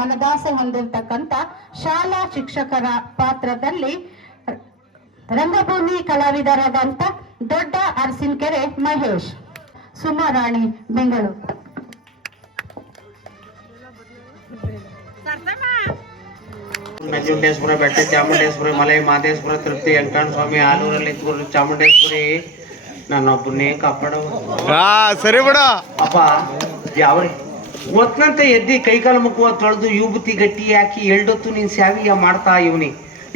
ಮನದಾಸೆ ಹೊಂದಿರತಕ್ಕಂತ ಶಾಲಾ ಶಿಕ್ಷಕರ ಪಾತ್ರದಲ್ಲಿ ರಂಗಭೂಮಿ ಕಲಾವಿದರಾದಂಥ ದೊಡ್ಡ ಅರಸಿನಕೆರೆ ಮಹೇಶ್. ಸುಮಾರಾಣಿ ಬೆಂಗಳೂರು. ನಂಜುಂಡೇಶ್ವರ ಬೆಟ್ಟ ಚಾಮುಂಡೇಶ್ವರಿ ಮಲೆ ಮಾದೇಶ್ವರ ತೃಪ್ತಿ ವೆಂಕಟ ಸ್ವಾಮಿ ಆಲೂರಲ್ಲಿ ಚಾಮುಂಡೇಶ್ವರಿ ನನ್ನೊಬ್ಬನೇ ಕಾಪಾಡೋ. ಸರಿ ಬಿಡ. ಅಪ್ಪ ಯಾವ ಒತ್ನಂತೆ ಎದ್ದಿ ಕೈಕಾಲು ಮುಖವ ತೊಳೆದು ಯೂಬುತಿ ಗಟ್ಟಿ ಹಾಕಿ ಎಲ್ಡೊತ್ತು ನೀನು ಸ್ಯಾವಿಯ ಮಾಡ್ತಾ ಇವನಿ.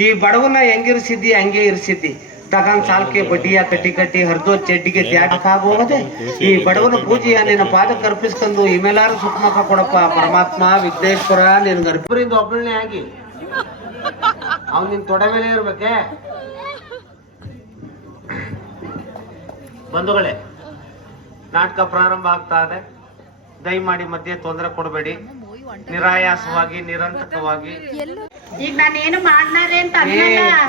ಈ ಬಡವನ್ನ ಹೆಂಗಿರಿಸಿದ್ದಿ, ಹಂಗೆ ಇರಿಸಿದ್ದಿ. ತಗನ್ ಸಾಲ್ಕೆ, ಬಡ್ಡಿಯ ಕಟ್ಟಿ ಕಟ್ಟಿ ಹರಿದೋ ಚೆಡ್ಡಿಗೆ ತ್ಯಾಗಕ್ಕಾಗೋಗದೆ ಈ ಬಡವನ ಪೂಜೆಯ ನಿನ್ನ ಪಾದಕ್ಕೆ ಕರ್ಪಿಸ್ಕೊಂಡು ಇಮೇಲಾರು ಸುಖಮುಖ ಕೊಡಪ್ಪ. ಪರಮಾತ್ಮ, ವಿಘ್ನೇಶ್ವರ, ನಿನ್ಗೆ ಅರ್ಪರಿಂದ ಒಬ್ಬಳನೆ ಆಗಿ. ಅವ್ನು ನಿನ್ ತೊಡೆ ಮೇಲೆ ಇರ್ಬೇಕೆ? ಬಂಧುಗಳೇ, ನಾಟಕ ಪ್ರಾರಂಭ ಆಗ್ತಾ ಇದೆ. ದಯಮಾಡಿ ಮಧ್ಯೆ ತೊಂದರೆ ಕೊಡಬೇಡಿ. ನಿರಾಯಾಸವಾಗಿ ನಿರಂತಕವಾಗಿ ಈಗ ನಾನೇನು ಮಾಡ್ನಾರೆ ಅಂತ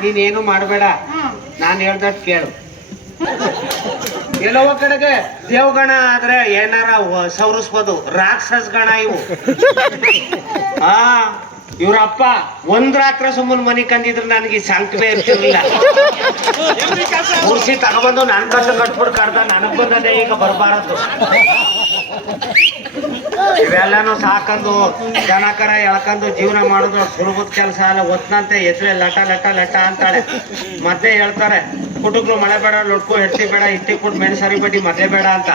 ನೀನೇನು ಮಾಡಬೇಡ. ನಾನು ಹೇಳ್ದಟ್ ಕೇಳು. ಎಲ್ಲೋ ಕಡೆಗೆ ದೇವಗಣ ಆದ್ರೆ ಏನಾರ ವ- ಸವರಿಸ್ಬೋದು. ರಾಕ್ಷಸ ಗಣ ಇವು. ಆ ಇವ್ರಪ್ಪ ಒಂದ್ ರಾತ್ರ ಸುಮ್ಮನೆ ಮನಿ ಕಂದಿದ್ರು ನನಗೆ ಸಂಕವೇ ಇರ್ತಿರ್ಲಿಲ್ಲ. ಕುರ್ಸಿ ತಗೊಬಂದು ನನ್ ಕಸ ಕಟ್ಬಿಟ್ಟು ಕಡ್ದ ನನಗ್ ಬಂದದೆ ಈಗ ಬರಬಾರದು. ಇವೆಲ್ಲಾನು ಸಾಕಂದು ಜನಕರ ಎಳ್ಕಂದು ಜೀವನ ಮಾಡೋದು ಸುಲಭದ ಕೆಲಸ ಅಲ್ಲ. ಒತ್ತಂತೆ ಎದ್ರೆ ಲಟ ಲಟ ಲಟ ಅಂತಾಳೆ. ಮತ್ತೆ ಹೇಳ್ತಾರೆ, ಕುಟುಕ್ರು ಮಳೆ ಬೇಡ ಲೊಟ್ಕು ಹೆಡ್ತಿ ಬೇಡ ಇಟ್ಟಿ ಕೊಟ್ಟು ಮೆಣಸರಿ ಬಡ್ಡಿ ಮತ್ತೆ ಬೇಡ ಅಂತ.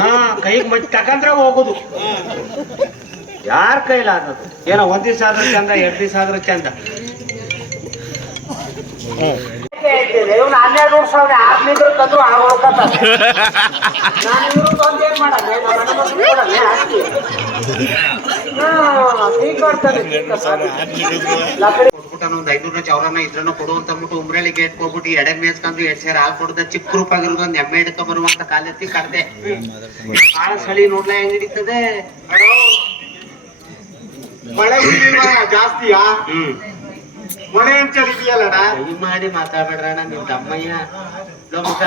ಹಾ, ಕೈಗೆ ಮತ್ ತಕಂದ್ರೆ ಹೋಗುದು. ಯಾರ ಕೈಲಾದದು ಏನೋ ಒಂದ್ ದಿವಸ ಆದ್ರೂ ಚಂದ, ಎರಡು ದಿವಸ ಆದ್ರೂ ಚಂದ. ಹನ್ನೆರಡು ವರ್ಷ ನಾನು ಇವ್ರು ಬಂದು ಏನ್ ಮಾಡಲ್ಲ? ನಮ್ಮ ಮನೆ ಮಕ್ಳು ಕೊಡಲ್ಲ, ಆಸ್ತಿ. ಹಾ, ಹೀಗ್ ಮಾಡ್ತಾರೆ, ಲಕಡಿ. ಒಂದು ಒಂದ್ ಐನೂರ ಚೌರನ ಇದ್ರನ್ನ ಕೊಡು ಅಂತ ಅಂದ್ಬಿಟ್ಟು ಉಮ್ರಳಿ ಗೇಟ್ ಹೋಗ್ಬಿಟ್ಟು ಎಡೆ ಮೇಸ್ಕೊಂಡು ಎರಡ್ ಸೇರ್ ಹಾಲ್ ಕೊಡದ ಚಿಕ್ಕ ರೂಪಾಗಿರೋದು ಒಂದ್ ಎಮ್ಮೆ ಹಿಡ್ಕೊಂಡ್ ಬರುವಂತ ಕಾಲೆತ್ತಿ ಕಡ್ದೆ ಆಳ ಸಳಿ ನೋಡ್ಲ ಹೆಂಗ್ ಹಿಡಿತದೆ? ಮಳೆ ಜಾಸ್ತಿಯಾ? ಹ್ಮ್. ಮಳೆ ಏನ್ ಚಲಿದೆಯಲ್ಲಣ್ಣ ಈ ಮಾಡಿ ಮಾತಾಡ್ಬೇಡ್ರಣ್ಣ ನಿನ್ ತಮ್ಮಯ್ಯ. ಲೋಮಕ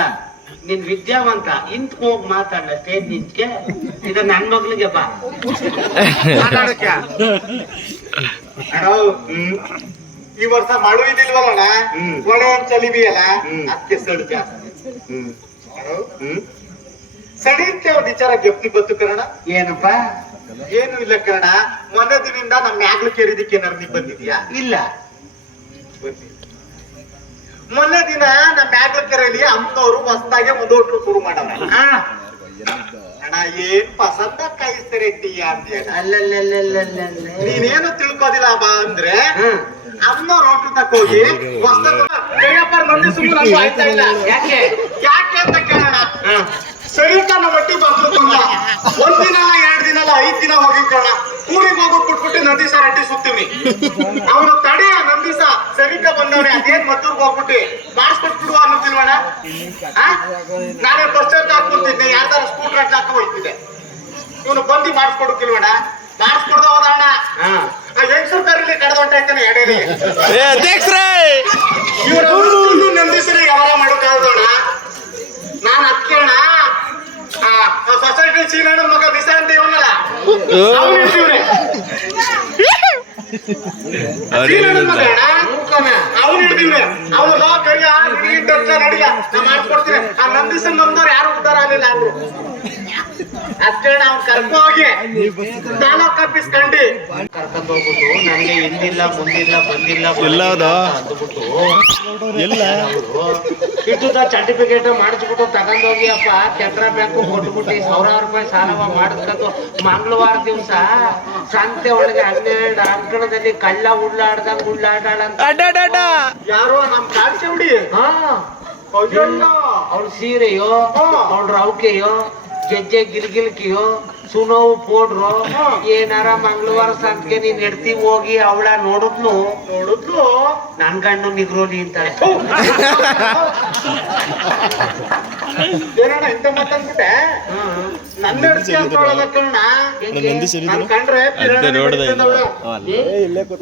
ನಿನ್ ವಿದ್ಯಾವಂತ ಇಂತ್ ಹೋಗ್ ಮಾತಾಡ ಸ್ಟೇಜ್ ನಿಂತ್ಕೆ ಇದ ನನ್ ಮಗ್ಳಿಗೆ ಬಾ. ಮಾತಾಡಕ್ಕೆ. ಈ ವರ್ಷ ಮಳು ಏನ್ ಚಲಿದೆಯಲ್ಲ ಹ್ಮ್. ಅದಕ್ಕೆ ಸಡ್ಕ. ಜಾಸ್ತಿ ಹ್ಮ್. ಅಣ್ಣ, ಹ್ಮ್ ವಿಚಾರ ಗೆಪ್ತಿ ಬತ್ತು ಕರಣ? ಏನಪ್ಪ? ಏನು ಇಲ್ಲ ಕರಣ. ಮೊನ್ನೆ ದಿನದಿಂದ ನಮ್ ಮ್ಯಾಗ್ಲು ಕೇರಿದಕ್ಕೆ ಏನಾರು ನೀ ಬಂದಿದ್ಯಾ ಇಲ್ಲ. ಮೊನ್ನೆ ದಿನ ನಮ್ ಮ್ಯಾಗ್ಲಕೆರೆಯಲ್ಲಿ ಕೆರೆಯಲ್ಲಿ ಅಮ್ಮನವರು ಹೊಸ್ದಾಗೆ ಮುಂದೋಟ್ರು ಶುರು ಮಾಡವ ಅಣ್ಣ ಏನ್ ಪಸಂದ ಕಾಯಿಸ್ತಾರೆ ಟೀಯ ಅಂತ. ನೀನೇನು ತಿಳ್ಕೋದಿಲ್ಲ ಬಾ ಅಂದ್ರೆ. ಅಮ್ಮ ರೋಟ್ರು ತಕ್ಕೋಗಿ ಹೋಗಿ ಮಂದಿ ಸುಮ್ಮನೆ ಆಯ್ತಾ ಇಲ್ಲ ಯಾಕೆ ಯಾಕೆ ಅಂತ ಕೇಳೋಣ ಹ್ಮ್. ನಮ್ಮ ಮಟ್ಟಿ ಬಾಕ್ಲು ತುಂಬ ಒಂದ್ ದಿನ ಅಲ್ಲ ಎರಡ್ ದಿನ ಅಲ್ಲ ಐದ್ ದಿನ ಹೋಗಿ ಕಣ ಊರಿಗೆ ಹೋಗೋ ಬಿಟ್ಬಿಟ್ಟು ನಂದಿಸ ರಟ್ಟಿ ಸುತ್ತೀವಿ ಅವನು ತಡೆಯ ನಂದಿಸ ಸರಿತ ಬಂದವ್ರೆ ಅದೇನ್ ಮದ್ದೂರ್ಗ್ ಹೋಗ್ಬಿಟ್ಟು? ಮಾಡಿಸ್ಕೊಟ್ಬಿಡುವ ಅನ್ನೋದಿಲ್ವಣ? ನಾನೇ ಬಸ್ ಚಾರ್ಜ್ ಹಾಕ್ಬಿಡ್ತಿದ್ದೆ ಯಾರ್ದಾರ ಸ್ಕೂಟರ್ ಅಡ್ಡ ಹಾಕೋ ಹೋಗ್ತಿದ್ದೆ ಇವನು ಬಂದು ಮಾಡಿಸ್ಕೊಡಕ್ಕಿಲ್ವಣ ಮಾಡಿಸ್ಕೊಡ್ದ ಹೋದಣ್ಣ ಹೆಂಗಸರು ಕರೀಲಿ ಕಡ್ದ ಹೊಂಟಾಯ್ತಾನೆ ಎಡೆಲಿ. ಇವರ ನಂದಿಸರಿಗೆ ಅವರ ಮಾಡೋಕ್ಕಾಗೋಣ ನಾನು ಅದ್ಕೇಣ ಸೊಸೈಟಿ ಸೀನಣ್ಣ ಮಗ ದಿಸ ಅಂತ ಇವನಲ್ಲ ಅವ್ನು ಇರ್ತೀವ್ರಿ ಸೀನಣ್ಣ ಮಗ ಅವ್ನು ಹಿಡ್ದಿವ್ರಿ ಅವನು ಲೋ ನಾ ಮಾಡ್ಕೊಡ್ತೀನಿ. ಆ ನಂದಿಸ ನಮ್ದವ್ರು ಯಾರು ಉದ್ದಾರ ಆಗಲಿಲ್ಲ ಅಂದ್ರು. ಅವ್ನು ಕರ್ಕೊ ಹೋಗಿ ತಾಲೂಕ್ ಆಫೀಸ್ ಕಂಡಿ. ಕರ್ಕೊಂಡ್ ಹೋಗ್ಬಿಟ್ಟು ನನಗೆ ಹಿಂದಿಲ್ಲ ಮುಂದಿಲ್ಲ ಬಂದಿಲ್ಲ ಇಲ್ಲ ಅವ್ನು. ಅಂದ್ಬಿಟ್ಟು ಎಲ್ಲ? ಇದ್ದ ಸರ್ಟಿಫಿಕೇಟ್ ಮಾಡಿಸ್ಬಿಟ್ಟು ತಗೊಂಡೋಗಿ ಅಪ್ಪ ಕೆನರಾ ಬ್ಯಾಂಕ್ ಕೊಟ್ಬಿಟ್ಟು ಸಾವಿರಾರು ರೂಪಾಯಿ ಸಾಲವ ಮಾಡಿಸ್ಕೊಂಡು ಮಂಗಳವಾರ ದಿವಸ ಸಂತೆ ಒಳಗೆ ಹನ್ನೆರಡು ಅಂಕಣದಲ್ಲಿ ಕಳ್ಳ ಉಳ್ಳಾಡ್ದಂಗ್ ಉಳ್ಳಾಡಾಳ ಯಾರು ನಮ್ ಕಾಡ್ಸಿ ಹುಡಿ. ಹಾ. ಅವ್ರ ಅವಳ ಅವ್ರ ಹಾ. ಅವಳ ರೌಕೆಯೋ ಗೆಜ್ಜೆ ಗಿಲ್ಗಿಲ್ಕಿಯೋ ಸುನೋವು ಪೋಡ್ರು ಏನಾರ ಮಂಗಳವಾರ ಸಂತ್ಗೆ ನೀನ್ ಹೆಡ್ತಿ ಹೋಗಿ ಅವಳ ನೋಡಿದ್ನು ನೋಡಿದ್ಲು. ನನ್ ಗಂಡು ನಿಗ್ರೋಲಿ ಅಂತಾಳೆ ಏನಣ್ಣ ಇಂತ ಮಾತಾಡ್ಬಿಟ್ಟೆ? ನನ್ನ ಅಡ್ಸಿ ಅಂತ ಹೇಳಲ್ಲ ಕಣ ಹೆಂಗೆ? ನಾನ್ ಕಂಡ್ರೆ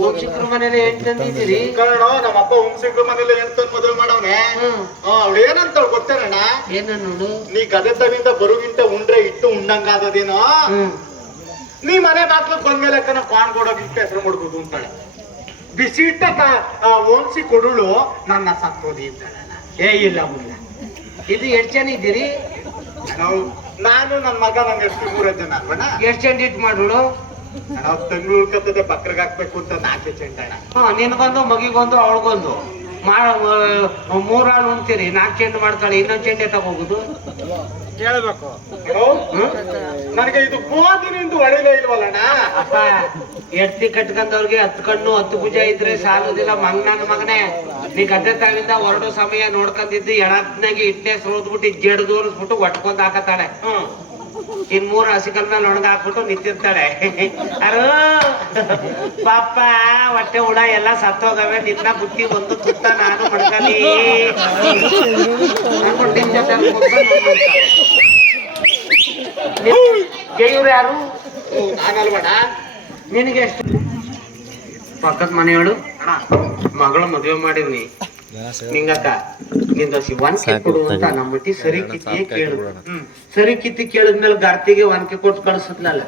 ಪೋಷಕರ ಮನೇಲಿ ಏನ್ ತಂದಿದ್ದೀರಿ ಕಣ ನಮ್ಮ ಅಪ್ಪ ಹುಮ್ಸಿಗ್ರ ಮನೇಲಿ ಎಂತ ಮದುವೆ ಮಾಡವ್ನೆ. ಹ್ಮ್. ಅವಳು ಏನಂತ ಗೊತ್ತೇನಣ್ಣ? ಏನ ನೋಡು? ನೀ ಗದೆತವಿಂದ ಬರುಗಿಂತ ಉಂಡ್ರೆ ಇಟ್ಟು ಉಂಡಂಗಾದದೇನೋ? ನೀ ಮನೆ ಬಾಗ್ಲಕ್ ಬಂದ್ಮೇಲೆ ಕಣ ಕೊಡೋ ಹೆಸರು ಮಾಡ್ಬೋದು ಅಂತಾಳೆ. ಬಿಸಿಟ್ಟ ಓನ್ಸಿ ಕೊಡುಳು ನನ್ನ ಸತ್ತೋದಿ ಅಂತಾಳೆ ಏ ಇಲ್ಲ ಮುಂದೆ ಇದು ಎಷ್ಟು ಜನ ಇದ್ದೀರಿ? ನಾವು ನಾನು ನನ್ನ ಮಗ ನನ್ನ ಎಷ್ಟು ಮೂರ ಜನ ಅಲ್ವಣ ಎಷ್ಟು ಜನ ಇಟ್ ಮಾಡುಳು ನಾವು ತಂಗ್ಳು ಉಳ್ಕತ್ತದೆ ಬಕ್ರಗ್ ಹಾಕ್ಬೇಕು ಅಂತ ನಾಲ್ಕು ಚೆಂಡ ಹಾ ನಿನ್ಗೊಂದು ಮಗಿಗೊಂದು ಅವಳಿಗೊಂದು. ಮಾಡ ಮೂರಾಳು ಉಣ್ತೀರಿ ನಾಲ್ಕು ಚೆಂಡು ಮಾಡ್ತಾಳೆ. ಇನ್ನೊಂದು ಚೆಂಡೆ ತಗೋಗುದು ನನಗೆ ಇದು ಗೋದಿನಿಂದ ಹೊಡಿಲೇ ಇಲ್ವಲ್ಲಣ್ಣ ಎಡ್ತಿ ಕಟ್ಕೊಂಡವ್ರಿಗೆ ಹತ್ತು ಕಣ್ಣು ಹತ್ತು ಭುಜ ಇದ್ರೆ ಸಾಲುದಿಲ್ಲ ಮಂಗ್ ನನ್ನ ಮಗನೇ. ನೀ ಗದ್ದೆ ತಾವಿಂದ ಹೊರಡೋ ಸಮಯ ನೋಡ್ಕೊಂಡಿದ್ದು ಎಡತ್ನಾಗಿ ಇಟ್ಟೆ ಸೋದ್ಬಿಟ್ಟು ಜಡ್ದು ಅನ್ಸ್ಬಿಟ್ಟು ಒಟ್ಕೊಂಡ್ ಹಾಕತ್ತಾಳೆ. ಹ್ಮ್. ಇನ್ ಮೂರು ಹಸಿಕಲ್ ಮೇಲೆ ಒಣಗ ಹಾಕ್ಬಿಟ್ಟು ನಿಂತಿರ್ತಾಳೆ. ಅರೋ, ಪಾಪ, ಹೊಟ್ಟೆ ಹುಳ ಎಲ್ಲ ಸತ್ತೋಗವೆ, ನಿನ್ನ ಬುತ್ತಿ ಒಂದು ತುತ್ತ ನಾನು ಮಡ್ಕಲಿ ಜೈವ್ರು ಯಾರು? ಆಗಲ್ಬೇಡ ನಿನಗೆ ಎಷ್ಟು? ಪಕ್ಕದ ಮನೆಯವಳು ಮಗಳು ಮದುವೆ ಮಾಡಿದ್ನಿ ನಿಂಗಕ್ಕ ನಿಂದ ಒನ್ಕೆ ಕೊಡು ಅಂತ ನಮ್ಮ ಮಟ್ಟಿ ಸರಿ ಕಿತ್ತಿಗೆ ಕೇಳು. ಸರಿ ಕಿತ್ತಿ ಕೇಳಿದ್ಮೇಲೆ ಗಾರ್ತಿಗೆ ಒನ್ಕೆ ಕೊಟ್ಟು ಕಳಿಸುತ್ತಲ್ಲ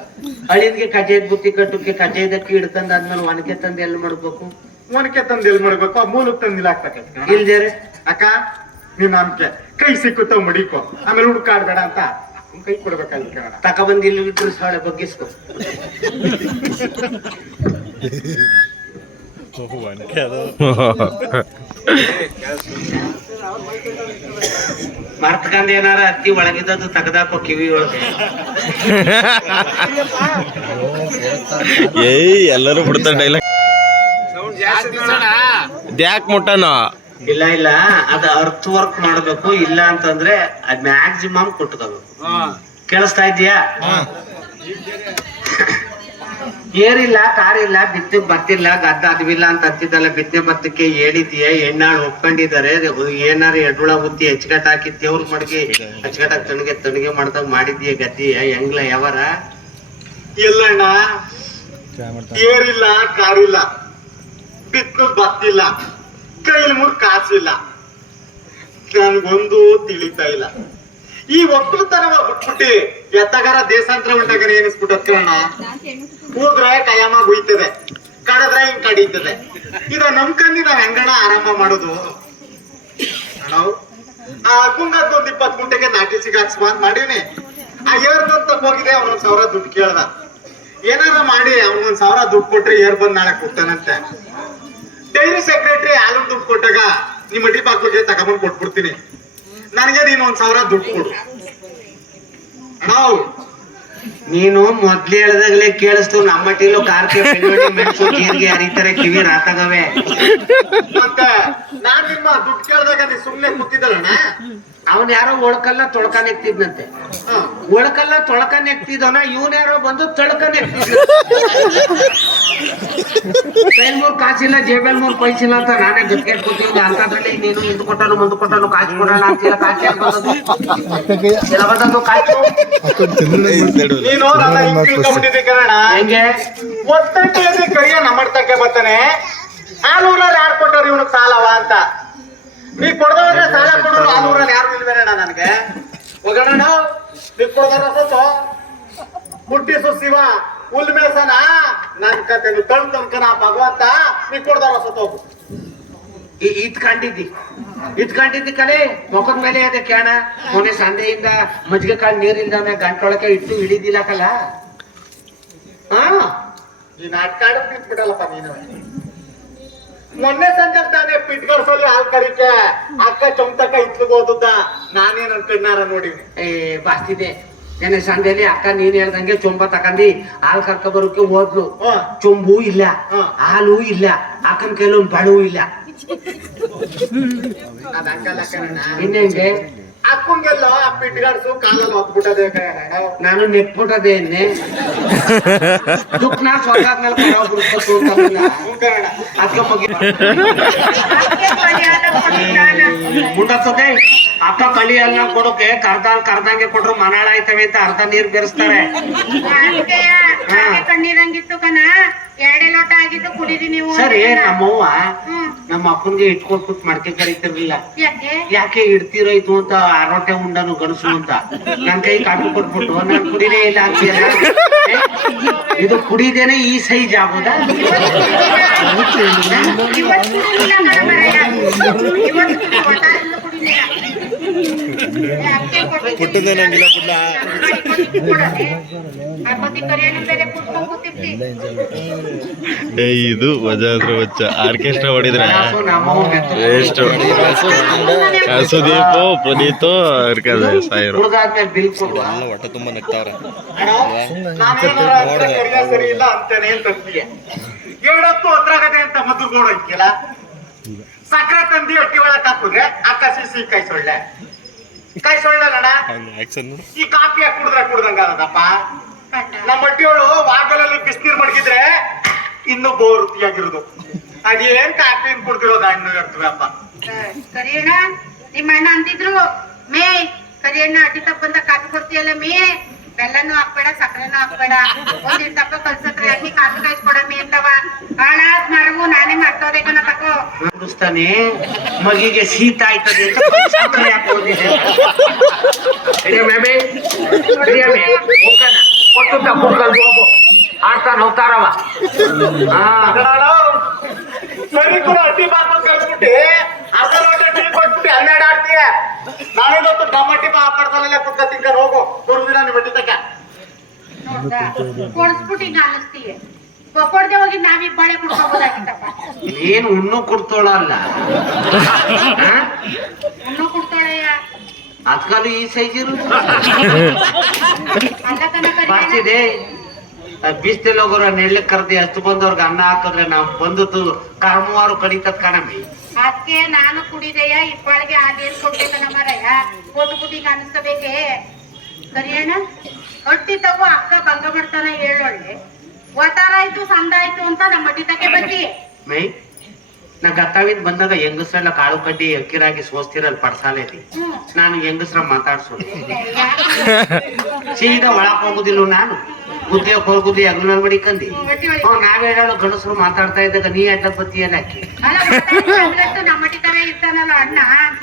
ಅಳಿನ್ಗೆ ಕಜಾಯದ ಬುತ್ತಿ ಕಟ್ಟಕ್ಕೆ ಕಜಾಯದಕ್ಕೆ ಹಿಡ್ಕೊಂಡ್ ಆದ್ಮೇಲೆ ಒನಕೆ ತಂದು ಎಲ್ಲಿ ಮಾಡ್ಬೇಕು? ಒನ್ಕೆ ತಂದು ಎಲ್ ಮಾಡ್ಬೇಕು? ಆ ಮೂಲಕ್ ತಂದಿಲ್ಲ ಆಗ್ತಕ್ಕ ಇಲ್ದೇರೆ ಅಕ್ಕ ನಿನ್ನ ಅನ್ಕೆ ಕೈ ಸಿಕ್ಕುತ್ತ ಮಡಿಕೋ. ಆಮೇಲೆ ಹುಡುಕಾಡ್ಬೇಡ ಅಂತ. ಕೈ ಕೊಡ್ಬೇಕಲ್ಲ ತಕ ತಕೊಬಂದು ಇಲ್ಲಿ ಬಿಟ್ಟರು ಸಾಳೆ ಬಗ್ಗಿಸ್ಕೊ. ಮರ್ತ್ಕಂದ್ ಏನಾರ ಅತ್ತಿ ಒಳಗಿದ್ದದ್ದು ತೆಗ್ದಾಕೋ ಕಿವಿ ಒಳಗೆ ಏಯ್ ಎಲ್ಲರೂ ಬಿಡ್ತಾರೆ ಡೈಲಾಗ್ ದ್ಯಾಕ್ ಮುಟ್ಟನ? ಇಲ್ಲ ಇಲ್ಲ. ಅದ ಅರ್ಥ ವರ್ಕ್ ಮಾಡ್ಬೇಕು. ಇಲ್ಲ ಅಂತಂದ್ರೆ ಅದ್ ಮ್ಯಾಕ್ಸಿಮಮ್ ಕೊಟ್ಟದ ಕೇಳಿಸ್ತಾ ಇದೀಯಾ ಏರಿಲ್ಲ ಕಾರಿಲ್ಲ ಬಿತ್ತು ಬರ್ತಿಲ್ಲ, ಗದ್ದ ಅದ್ವಿಲ್ಲ ಅಂತ ಹತ್ತಿದ್ದಲ್ಲ ಬಿತ್ತನೆ ಬತ್ತಕ್ಕೆ ಹೇಳಿದ್ಯ ಎಣ್ಣಾಳು ಒಪ್ಕೊಂಡಿದ್ದಾರೆ. ಏನಾರು ಎಡ್ರುಳ ಬುತ್ತಿ ಹೆಚ್ಚಗಟ್ ಹಾಕಿ ದೇವ್ರ ಮಡ್ಗಿ ಹೆಚ್ಚಗಟ್ಟಾಗಿ ತಣಗೆ ತಣಿಗೆ ಮಾಡ್ದಾಗ ಮಾಡಿದ್ಯ ಗದ್ದಿಯ ಹೆಂಗ್ಲ, ಯಾವಾರ? ಎಲ್ಲಣ್ಣ ಏರಿಲ್ಲ ಕಾರಿಲ್ಲ ಬಿತ್ತು ಬತ್ತಿಲ್ಲ ಕೈಲಿ ಮೂರ್ ಕಾಸಿಲ್ಲ ನನ್ಗೊಂದು ತಿಳಿತಾ ಇಲ್ಲ. ಈ ಒಕ್ಕಲುತನವ ಬಿಟ್ಬಿಟ್ಟು ಎತ್ತಗಾರ ದೇಶಾಂತರ ಉಂಟಾಗ ಏನಿಸ್ಬಿಟ್ಟು ಕೇಳೋಣ ಕೂದ್ರೆ ಕೈಯಮ್ಮ ಗುಯ್ತದೆ ಕಡದ್ರ ಹಿಂಗ್ ಕಡೀತದೆ. ಇದ ಕಂದಿ ನಾವ್ ಹೆಂಗಣ ಆರಂಭ ಮಾಡೋದು? ಆ ಅಕ್ಕಂಗದ್ ಒಂದ್ ಇಪ್ಪತ್ ಗುಂಟೆಗೆ ನಾಟಿ ಸಿಗಾಕ್ಸ್ಬಾ ಅಂತ ಮಾಡೀನಿ. ಆ ಏರ್ದಂತ ಹೋಗಿದೆ ಅವನೊಂದ್ ಸಾವಿರ ದುಡ್ಡು ಕೇಳ್ದ. ಏನಾರ ಮಾಡಿ ಅವನೊಂದ್ ಸಾವಿರ ದುಡ್ಡು ಕೊಟ್ರೆ ಏರ್ ಬಂದ್ ನಾಳೆ ಕೊಡ್ತಾನಂತೆ. ಡೈರಿ ಸೆಕ್ರೆಟರಿ ಹಾಲು ದುಡ್ಡು ಕೊಟ್ಟಾಗ ನಿಮ್ಮ ಅಡ್ಡಿ ಬಾಕ್ಲಿಗೆ ತಗೊಂಡ್ ಕೊಟ್ಬಿಡ್ತೀನಿ. ನನಗೆ ನೀನು ಒಂದ್ ಸಾವಿರ ದುಡ್ಡು ಕೊಡು. ನಾವು ನೀನು ಮೊದ್ಲು ಹೇಳ್ದಾಗ್ಲೇ ಕೇಳಿಸ್ತು, ನಮ್ಮ ಟೀಲು ಕಾರ್ಕೆ ಮೆಣಸು, ಜೀರಿಗೆ ಹರಿತಾರೆ, ಕಿವಿ ರಾತಾಗವೆ. ಮತ್ತೆ ನಾನ್ ನಿಮ್ಮ ದುಡ್ಡು ಕೇಳಿದಾಗ ನೀ ಸುಮ್ನೆ ಕೂತಿದ್ದಲ್ಲಣ್ಣ? ಅವನ್ ಯಾರೋ ಒಳಕಲ್ಲ ತೊಳ್ಕನ್ ನೆಕ್ತಿದ್ನಂತೆ. ಒಳಕಲ್ಲ ತೊಳ್ಕನ್ ನೆಕ್ತಿದವನ ಇವನ್ ಯಾರೋ ಬಂದು ತೊಳ್ಕನ್ ನೆಕ್ತಿದ್ ಮೂರ್ ಕಾಸಿಲ್ಲ ಜೇಬಲ್ ಮೂರ್ ಪೈಸಿಲ್ಲ ಅಂತ ನಾನೇ ಗಟ್ಕೆ ಕೂತಿದ್ದೆ ಅಂತದ್ರಲ್ಲಿ ನೀನು ಹಿಂದ್ ಕೊಟ್ಟನು ಮುಂದ್ ಕೊಟ್ಟನು ಕಾಸು ಕೊಡೋಣ ಅಂತಿಲ್ಲ ಕಾಸು ಬಂದದ್ದು? ಕಾಸು. ನೀನು ಹಿಂಗ್ ತಿಳ್ಕೊಂಡ್ಬಿಟ್ಟಿದ್ದೆ ಕಣ ಹೆಂಗೆ? ಒತ್ತಕ್ಕೆ ಕೈಯ ನಮ್ಮ ಬರ್ತಾನೆ. ಹಾಲೂರಲ್ಲಿ ಯಾರು ಕೊಟ್ಟವ್ರು ಇವನಿಗೆ ಸಾಲವಾ ಅಂತ? ನೀ ಕೊಡ್ದವ್ರೆ ಸಾಲ ಕೊಡೋದಿಲ್ಲ ಆ ಊರಲ್ಲಿ ಯಾರು ನಿಲ್ಬೇಡ ನನಗೆ? ನಾವು ನೀ ಕೊಡ್ದಾರ ಸತ್ತು ಮುಟ್ಟಿ ಶಿವ ಹುಲ್ ಮೇಸನ ನನ್ ಕತೆ ತಳ್ ತನ್ಕನ ಭಗವಂತ, ನೀ ಕೊಡ್ದಾರ ಸತ್ತು ಹೋಗು ಇ- ಇದ್ಕೊಂಡಿದ್ದಿ ಇದ್ಕೊಂಡಿದ್ದಿ ಕಲೆ, ಮುಖದ ಮೇಲೆ ಅದೇ ಕ್ಯಾಣ. ಮೊನ್ನೆ ಸಂದೆಯಿಂದ ಮಜ್ಜಿಗೆ ಕಾಳು ನೀರಿಲ್ದಾನೆ ಗಂಟೊಳಕ್ಕೆ ಇಟ್ಟು ಇಳಿದಿಲ್ಲ ಕಲ. ಹಾ ಈ ನಾಟ್ಕಾಡ ಬಿಟ್ಬಿಡಲ್ಲಪ್ಪ ನೀನು. ಮೊನ್ನೆ ಸಂಜೆ ತಾನೇ ಪಿಟ್ಗಡ್ಸೋಲಿ ಹಾಲ್ ಕರಿಕೆ ಅಕ್ಕ ಚೊಂತಕ ಇತ್ಲು ಓದುದ್ದ ನಾನೇನ್ ಅನ್ಕೊಂಡಾರ ನೋಡಿ ಏ ಬಾಸ್ತಿದೆ ನೆನೆ ಸಂಜೆಲಿ ಅಕ್ಕ ನೀನ್ ಹೇಳ್ದಂಗೆ ಚೊಂಬ ತಕಂದಿ ಹಾಲ್ ಕರ್ಕ ಬರೋಕೆ ಹೋದ್ಲು. ಚೊಂಬು ಇಲ್ಲ. ಹಾಲು ಇಲ್ಲ ಅಕ್ಕನ ಕೈಲೊಂದು ಬಳು ಇಲ್ಲ. ಅದ್. ಇನ್ನೆಂಗೆ? ಅಕ್ಕಂಗೆಲ್ಲ ಆ ಪಿಟ್ಗಡ್ಸು ಕಾಲಲ್ಲಿ ಹೊತ್ಬಿಟ್ಟದೆ ಕಣಣ್ಣ. ನಾನು ನೆಟ್ಬಿಟ್ಟದೆ ಎನ್ನೆ ದುಃಖನ ಸ್ವರ್ಗಾದ್ಮೇಲೆ ಕಣಣ್ಣ. ಅಕ್ಕ ಕಳಿ ಅನ್ನ ಕೊಡೋಕೆ ಕರ್ದಾಲ್ ಕರ್ದಂಗೆ ಕೊಟ್ರು ಮನಾಳ ಆಯ್ತವೆ ಅಂತ ಅರ್ಧ ನೀರ್ ಬೆರೆಸ್ತಾರೆ ಕಣ್ಣೀರಂಗಿತ್ತು ಕಣ ಎರಡೇ ಲೋಟ ಆಗಿದ್ದು ಕುಡಿದಿ ನೀವು ಸರಿ ಅಂತೀರ. ನಮ್ಮವ್ವ ನಮ್ಮ ಅಪ್ಪನ್ಗೆ ಇಟ್ಕೊಟ್ ಕುಟ್ ಮಡಕೆ ಕರಿತಿರ್ಲಿಲ್ಲ. ಯಾಕೆ? ಇಡ್ತಿರೋಯ್ತು ಅಂತ ಆರೋಟೆ ಉಂಡನು ಗಣಸು ಅಂತ. ನನ್ ಕೈ ಕಾಪಿ ಕೊಟ್ಬಿಟ್ಟು ನಾನ್ ಕುಡಿನೇ ಇಲ್ಲ ಅಂತ ಇದು ಕುಡಿದೇನೆ ಈ ಸೈಜ್ ಆಗೋದಾ? ಇವತ್ತು ಪುಟ್ಟದೇನಂಗಿಲ್ಲ ಪುಟ್ಟ. ಇದು ಮಜಾ ಅಂದ್ರೆ ಬಚ್ಚ ಆರ್ಕೆಸ್ಟ್ರಾ ಹೊಡಿದ್ರೆ? ಎಷ್ಟು ಸುದೀಪ್ ಪ್ರದೀಪ್ ಇರ್ಕದ ಸಾಯಿರು. ಹುಡುಗಾದ್ಮೇಲೆ ಬಿಲ್ ಕೊಡುವ ಹೊಟ್ಟೆ ತುಂಬಾ ನಗ್ತಾವ್ರೆ ಏಳತ್ತು ಹತ್ರಾಗದೆ ಅಂತ ಮದ್ದು ಗೋಡ ಸಕ್ಕರೆ ತಂದಿ ಹೊಟ್ಟಿ ಒಳಕ್ ಹಾಕಿದ್ರೆ ಅಕ್ಕ ಸಿಹಿ ಕೈ ಸೊಳ್ಳೆ. ಕೈ ಸೊಳ್ಳೆ ಅಣ್ಣ ಆಕ್ಷನ್ ನೋಡು ಈ ಕಾಫಿ ಹಾಕಿ ಕುಡಿದ್ರೆ ಕುಡ್ದಂಗ ಅದಪ್ಪ. ನಮ್ಮ ಹೊಟ್ಟಿಯವಳು ವಾಗಲಲ್ಲಿ ಬಿಸಿನೀರ್ ಮಡಗಿದ್ರೆ ಇನ್ನು ಬೋರ್ ರುಚಿಯಾಗಿರೋದು ಅದೇನ್ ಕಾಫಿ ಕುಡ್ದಿರೋದು ಹಣ್ಣು ಇರ್ತವೆ ಅಪ್ಪ. ಕರಿಯಣ್ಣ ನಿಮ್ಮ ಅಣ್ಣ ಅಂತಿದ್ರು ಮೇ ಕರಿಯಣ್ಣ ಅಡ್ಡಿ ತಪ್ಪಂತ ಕಾಫಿ ಕೊಡ್ತೀಯಲ್ಲ ಮೇ? ಬೆಲ್ಲನೂ ಹಾಕ್ಬೇಡ ಸಕ್ಕರೆನೂ ಹಾಕ್ಬೇಡ. ಒಂದಿಟ್ ತಪ್ಪ ಕಲ್ಸತ್ರ ಹಾಕಿ ಕಾಫಿ ಕಾಯಿಸ್ಕೊಡಮಿ ಅಂತವ ಹಾಳಾದ್ ಮಾಡವು ನಾನೇ ಮಾಡ್ತೋದೆ ಕಣ ತಕೋ. ಕುಡಿಸ್ತಾನೆ ಮಗಿಗೆ ಶೀತ ಆಯ್ತದೆ ಅಂತ ಸಕ್ಕರೆ ಹಾಕಿ ಹೋಗಿದ್ದೆ. ಹಿಡಿಯಮ್ಮೆ ಬೇ, ಹಿಡಿಯಮ್ಮೆ, ಹೋಗ್ತಾನ. ಕೊಟ್ಟು ತ ಕುಡ್ಕೊಂಡು ಹೋಗು. ಆಡ್ತಾನೆ ಹೋಗ್ತಾರವ ಹಾ. ಅದರಾಡ ಸರಿ ಕೂಡ ಅಡ್ಡಿ ಬಾರ್ದು ಕಳ್ಸ್ಬಿಟ್ಟು. ಅರ್ಧ ಲೋಟ ಟೀ ಕೊಟ್ಬಿಟ್ಟು ಹನ್ನೆರಡು ಆಡ್ತೀಯ ನಾಳೆ ಹೊತ್ತು ಟಮಾಟಿ ತಿಂಗ ಹೋಗು ಬರುದಿಲ್ಲ ನಿಮ್ಮ ಅಡ್ಡಿ ಏನ್ ನೋಡ್ದಾ ಕೊಡ್ಸ್ಬಿಟ್ಟು ಹಿಂಗ ಅನ್ನಿಸ್ತೀಯ ಕೊಡ್ದೆ ಹೋಗಿ ನಾವೀಗ ಬಾಳೆ ಕುಡ್ಕೋಬೋದಾಗಿತ್ತಪ್ಪ. ಏನು ಉಣ್ಣು ಕುಡ್ತೋಳ ಅಲ್ಲ. ಇನ್ನೂ ಕುಡ್ತಾಳೆಯ? ಅದ್ಕಾಲು ಈ ಸೈಜ್ ಇರುತ್ತೆ ಬಿಸ್ತಿಲ್ ಬರ್ತಿದೆ. ಹೋಗೋರ ನೆಳ್ಳಕ್ ಕರ್ದಿ ಅಷ್ಟು ಬಂದವ್ರಿಗೆ ಅನ್ನ ಹಾಕಿದ್ರೆ ನಾವು ಬಂದದ್ದು ಕರ್ಮವಾರು ಕಡಿತದ ಕಣಮಿ ಅದಕ್ಕೆ ನಾನು ಕುಡಿದೆಯ? ಇಬ್ಬಳಿಗೆ ಹಾಗೇನ್ ಕೊಡ್ಬೇಕನ ಮರಯ್ಯ ಒಂದು ಕುಟಿ ಕಾಣಿಸ್ಕೋಬೇಕೆ ಕರಿಯಣ್ಣ ಹೊಟ್ಟಿ ತಗೋ ಅಕ್ಕ ಭಂಗ ಮಾಡ್ತಾನ ಹೇಳೊಳ್ಳೆ ಒತ್ತಾರ ಆಯ್ತು ಸಂದ ಆಯ್ತು ಅಂತ ನಮ್ಮ ಹೊಟ್ಟಿ ತಕ್ಕೆ ಬಂದಿ. ಮೈ ನಾ ಗತ್ತಾವಿದ್ ಬಂದಾಗ ಹೆಂಗಸ್ರೆಲ್ಲ ಕಾಳು ಕಡ್ಡಿ ಎಕ್ಕಿರಾಗಿ ಸೋಸ್ತಿರಲ್ ಪಡ್ಸಾಲೇತಿ ನಾನು ಹೆಂಗಸ್ರ ಮಾತಾಡ್ಸೋದು? ಸೀದಾ ಒಳಕ್ ಹೋಗುದಿಲ್ಲ ನಾನು? ಗುದ್ದಿಯಕ್ ಕೋಲ್ ಅಗ್ನಲ್ಲಿ ಅಗ್ನ ಮಡಿ. ಕಂದಿ ಅವ್ ನಾವ್ ಹೇಳೋ ಗಣಸರು ಮಾತಾಡ್ತಾ ಇದ್ದಾಗ ನೀ ಅಡ್ಡ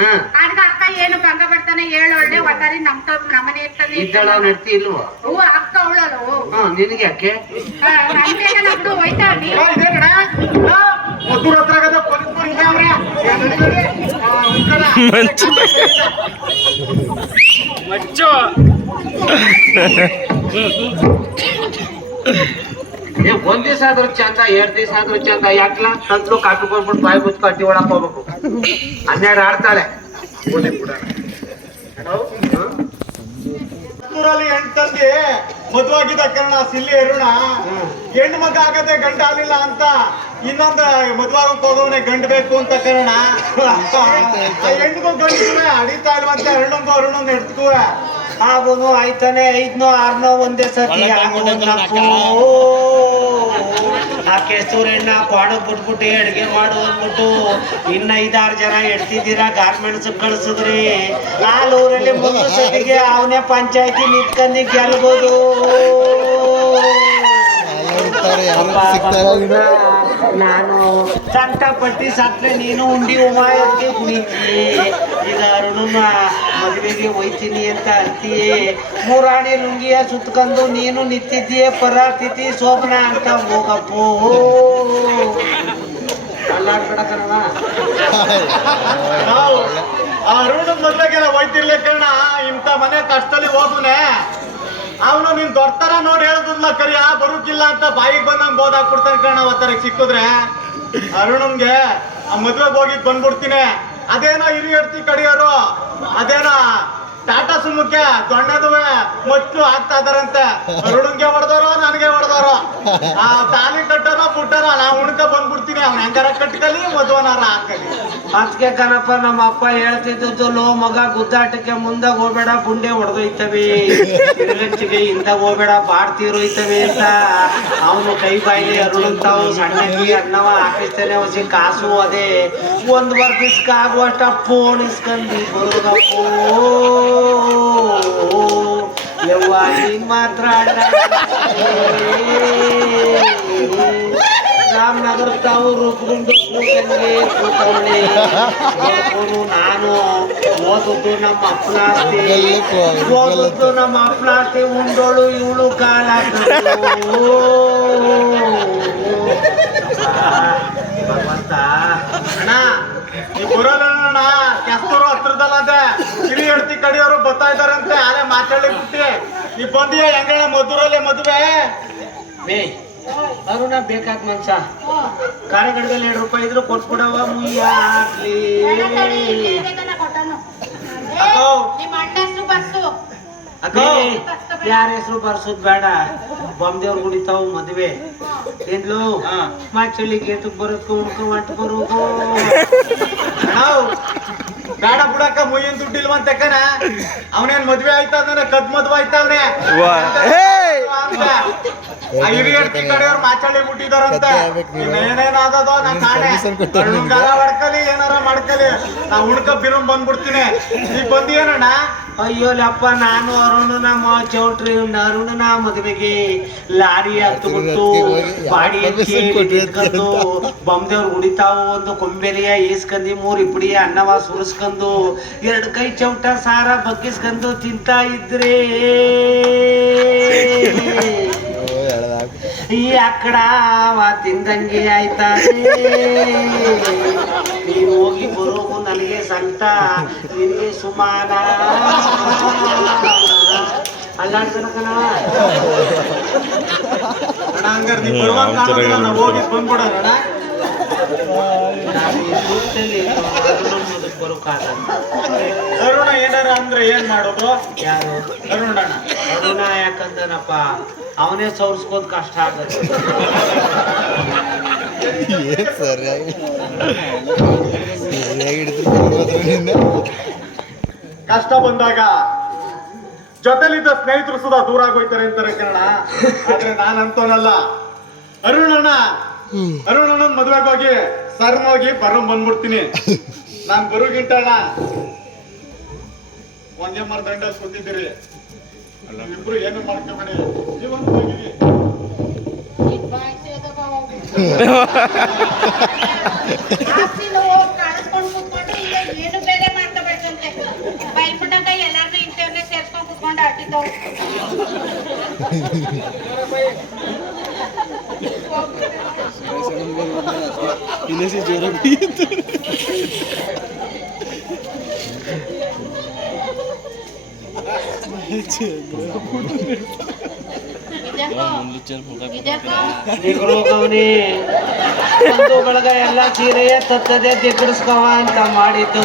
ಹ್ಮ್. ಅದ್ಕ ಅಕ್ಕ ಏನು ಭಂಗ ಬರ್ತಾನೆ ಹೇಳೊಳ್ಳೆ ನಮ್ ನಮ್ಮನೆ ಇರ್ತಾನೆ ಇದ್ದಳ ನಡ್ತಿ ಇಲ್ವೋ? ಅಕ್ಕ ನಿನಗೆ ಯಾಕೆ? ನಮ್ದು ಹೋಯ್ತಾ ಏ ಒಂದ್ ದಿವಸ ಆದ್ರೂ ಚಂದ, ಎರಡ್ ದಿವಸ ಆದ್ರೂ ಚಂದ, ಯಾಕಲ? ತಂತ್ಲು ಕಾಪಿ ಕೊಟ್ಬಿಟ್ಟು ಬಾಯಿ ಮುಚ್ಚು ಅಟ್ಟಿ ಒಳಕ್ ಹೋಗ್ಬೇಕು. ಹನ್ನೆರಡು ಆಡ್ತಾಳೆ. ಹೆಣ್ತಂದಿ ಮದುವಾಗಿದ್ದ ಕಾರಣ ಸಿಲ್ಲಿ ಎರುಣ ಹೆಣ್ಣು ಮಗ ಆಗದೆ ಗಂಡ ಆಗಲಿಲ್ಲ ಅಂತ ಇನ್ನೊಂದು ಮದುವಾಗಕ್ ಹೋಗವನೆ ಗಂಡ ಬೇಕು ಅಂತ ಕಾರಣ. ಗಂಡ ಗಂಡು ಅಡಿತಾ ಇಲ್ವಂತೆ, ಅರುಣಂಗ ಅರುಣಂಗ ಎಡ್ತ್ಕುವೆ ಆಗುನು ಆಯ್ತಾನೆ ಐದ್ನೋ ಆರ್ನೋ ಒಂದೇ ಸತಿ ಆ ಕೆಸ್ತೂರಣ್ಣ ಪಾಡಕ್ ಬಿಟ್ಬಿಟ್ಟು ಅಡ್ಗೆ ಮಾಡು ಅಂದ್ಬಿಟ್ಟು ಇನ್ನ ಐದಾರು ಜನ ಎಡ್ತಿದ್ದೀರಾ ಗಾರ್ಮೆಂಟ್ಸ್ ಕಳ್ಸಿದ್ರಿ. ನಾಲ್ಕೂರಲ್ಲಿ ಮೂರು ಸತಿಗೆ ಅವನೇ ಪಂಚಾಯತಿ ನಿಂತ್ಕಂದಿ ಗೆಲ್ಬೋದು. ನಾನು ಸಂಕಟ ಪಟ್ಟಿ ಸತ್ರೆ ನೀನು ಉಂಡಿ ಉಮಾಯಕ್ಕೆ ಕುಣಿತಿ ಈಗ ಅರುಣನ ಮದುವೆಗೆ ಹೋಯ್ತೀನಿ ಅಂತ ಅಂತೀಯೇ? ಮೂರಾಣಿ ಲುಂಗಿಯ ಸುತ್ಕೊಂಡು ನೀನು ನಿಂತಿದ್ದೀಯೇ? ಪರಾತಿಥಿ ಶೋಭನ ಅಂತ ಹೋಗಪ್ಪು. ಅರುಣ್ ನಾವು ಮದ್ವೆಗೆಲ್ಲ ಹೋಯ್ತಿರ್ಲಿ ಕಾರಣ ಇಂಥ ಮನೆ ಕಷ್ಟದಲ್ಲಿ ಹೋಗುನೆ ಅವನು ನಿನ್ ದೊಡ್ಡತರ ನೋಡಿ ಹೇಳ್ದಲ್ಲ ಕರಿಯ, ಬರುಕಿಲ್ಲ ಅಂತ ಬಾಯಿಗೆ ಬಂದಂಗ್ ಬೋದ್ ಹಾಕ್ಬಿಡ್ತಾನೆ ಕಣ ಅವತ್ತರ ಸಿಕ್ಕಿದ್ರೆ. ಅರುಣಂಗೆ ಆ ಮದ್ವೆಗೆ ಹೋಗಿದ್ ಬಂದ್ಬಿಡ್ತೀನಿ. ಅದೇನೋ ಹಿರಿಯಡ್ತಿ ಕಡಿಯೋರು ಅದೇನೋ ಟಾಟಾ ಸುಮುಖ ದೊಣ್ಣದುವೆ ಮೊಟ್ಟು ಆಗ್ತಾ ಇದಾರಂತೆ ಅರುಣನ್ಗೆ ಹೊಡೆದಾರೋ ನನಗೆ ಹೊಡೆದಾರೋ ಆ ತಾಲಿ ಕಟ್ಟೋರೋ ಬಿಟ್ಟರೋ ನಾ ಉಣ್ಕ ಬಂದ್ಬಿಡ್ತೀನಿ. ಅವ್ನ ಹೆಂಗಾರ ಕಟ್ಕಲಿ, ಮದುವನಾರ ಹಾಕಲಿ. ಅದಕ್ಕೆ ಕನಪ್ಪ ನಮ್ಮ ಅಪ್ಪ ಹೇಳ್ತಿದ್ದು ಲೋ ಮಗ, ಗುದ್ದಾಟಕ್ಕೆ ಮುಂದೆ ಹೋಗ್ಬೇಡ, ಗುಂಡೆ ಹೊಡೆದೊಯ್ತವೆ ತಿರುಗಚ್ಚಿಗೆ ಹಿಂದ ಹೋಗ್ಬೇಡ ಬಾಡ್ತೀರೋಯ್ತವೆ ಅಂತ. ಅವನು ಕೈ ಬಾಯಿಲಿ ಅರುಳಂತಾವು ಸಣ್ಣಗಿ ಅನ್ನವ ಹಾಕಿಸ್ತೇನೆ, ಹೊಸಿ ಕಾಸು ಅದೇ. ಒಂದ್ ವರ್ಷಕ್ಕೆ ಆಗುವಷ್ಟ ಫೋನ್ ಬರೋದಪ್ಪೋ. ಯವ್ವ ನೀನ್ ಮಾತ್ರ ರಾಮನಗರ ತಾವು ರೂಪುಗೊಂಡು ಕೂತಂಗೆ ಕೂತವಳೆ ನಾನು ಓದದ್ದು ನಮ್ಮ ಅಪ್ಪನ ಆಸ್ತಿ ಓದದ್ದು ನಮ್ಮ ಅಪ್ಪನ ಆಸ್ತಿ ಉಂಡೋಳು ಇವಳು ಕಾಲ ಅಣ್ಣ ಈ ಬರೋಣ ಕೆಸ್ತೂರು ಹತ್ರದಲ್ಲ ಅದೇ ಕಿರಿ ಹೆಡ್ತಿ ಕಡೆಯವರು ಬರ್ತಾ ಇದಾರಂತೆ ಆಲೆ ಮಾತಾಡಿ ಬಿಟ್ಟಿ ಈ ಬಂದಿಯ ಹೆಂಗಣ್ಣ ಮಧುರಲ್ಲೇ ಮದುವೆ? ಮೇ ಅರುಣ ಬೇಕಾದ ಮನ್ಸ ಕಾರ್ಯಗಡದಲ್ಲಿ ಎರಡು ರೂಪಾಯಿ ಇದ್ರು ಕೊಟ್ಬಿಡವ ಯಾರ ಹೆಸರು ಬರ್ಸೋದ್ ಬೇಡ. ಬೊಮ್ದೇವ್ರ ಗುಡಿತಾವು ಮದ್ವೆ. ಎಂದ್ಲು. ಮಾಚಳ್ಳಿ ಗೇಟಕ್ ಬರೋದ್ಕು ಉಣ್ಕ ಬರೋದು ಬೇಡ ಬಿಡಕ್ಕ ಮುಯ್ಯನ್ ದುಡ್ಡಿಲ್ ಅಂತ ಕಣ ಅವನೇನ್ ಮದ್ವೆ ಆಯ್ತಾ ಅಂದ್ರೆ ಕದ್ ಮದ್ವೆ ಆಯ್ತಾವ್ನೆ ವಾ. ಆ ಹಿರಿಯ ಹೆಡ್ತಿ ಕಡೆಯವ್ರು ಮಾತಾಡಿ ಬಿಟ್ಟಿದಾರಂತೆ ಏನೇನಾದದೋ ನಾ ಕಾಣೆ. ಹೊಡ್ಕಲಿ ಏನಾರ ಮಾಡ್ಕಲಿ. ನಾ ಉಣ್ಕ ಬಿರುಂ ಬಂದ್ಬಿಡ್ತೀನಿ. ಈಗ ಬಂದಿಯೇನಣ್ಣ? ಅಯ್ಯೋಲಪ್ಪ ನಾನು ಅರುಣನ ಮ ಚೌಟ್ರಿ ಅರುಣನ ಮದುವೆಗೆ ಲಾರಿ ಹತ್ಬಿಟ್ಟು ಬಾಡಿ ಎತ್ತಿ ಬೊಂಬೆವ್ರು ಗುಡಿತಾವು ಒಂದು ಕೊಂಬೆಲಿಯ ಈಸ್ಕಂದಿ ಮೂರ್ ಇಪ್ಪಡಿ ಅನ್ನವ ಸುರಿಸ್ಕೊಂಡು ಎರಡು ಕೈ ಚೌಟ ಸಾರ ಬಗ್ಗಿಸ್ಕೊಂಡು ತಿಂತಾ ಇದ್ರೆ. ಈ ಅಕ್ಕಡ ಅವ ತಿಂದಂಗೆ ಆಯ್ತಾ ನೀನು ಹೋಗಿ ಬರೋಕು ನನಗೆ ಸಂಕಟ. ನಿನಗೆ ಸುಮಾನ. ಅಲ್ಲಾಡ್ತಾನ ಕಣ ಅಣ್ಣ ಹಂಗಾರೆ ನಾವ್ ಹೋಗಿ ಬಂದ್ಬಿಡೋಣ ಅರುಣ ಏನಾರ ಅಂದ್ರೆ ಏನ್ ಮಾಡೋದು? ಯಾರು? ಅರುಣ ಅರುಣ ಯಾಕಂದನಪ್ಪ ಅವನೇ ಸೌರ್ಸ್ಕೋದ್ ಕಷ್ಟ ಆಗುತ್ತೆ ಕಷ್ಟ ಬಂದಾಗ ಜೊತೆಲಿದ್ದ ಸ್ನೇಹಿತರು ಸುಧಾ ದೂರ ಆಗೋಯ್ತಾರೆ ಅಂತಾರೆ ಕನ್ನಡ ಆದ್ರೆ ಅಂತೋನಲ್ಲ. ಅಂತವನಲ್ಲ ಅರುಣಣ್ಣನ್ ಮದ್ವೆಗೆ ಹೋಗಿ ಸರ್ಮ್ ಹೋಗಿ ಬರೋ ಬಂದ್ಬಿಡ್ತೀನಿ. ನಾನ್ ಬರೋಗಿಂತ ಅಣ್ಣ ಒಂದೇ ಮರ ದಂಡ ಕೂತಿದ್ದೀರಿ ಇಬ್ರು ಏನು ಮಾಡ್ಕೋಬೇಡಿ. ನೀವೊಂದು ಹೋಗಿರಿ ಎಲ್ಲಾರ್ನು ಸೇರ್ಸ್ಕೊಂಡು ಕೂತ್ಕೊಂಡು ಆಟಿದ್ದಾವು ನಿಗ್ರೋಗವ್ನಿ ಒಂದು ಬಳಗ ಎಲ್ಲ ಸೀರೆಯ ತತ್ತದೆ ದಿಕ್ಕಡಿಸ್ಕವ ಅಂತ ಮಾಡಿದ್ದು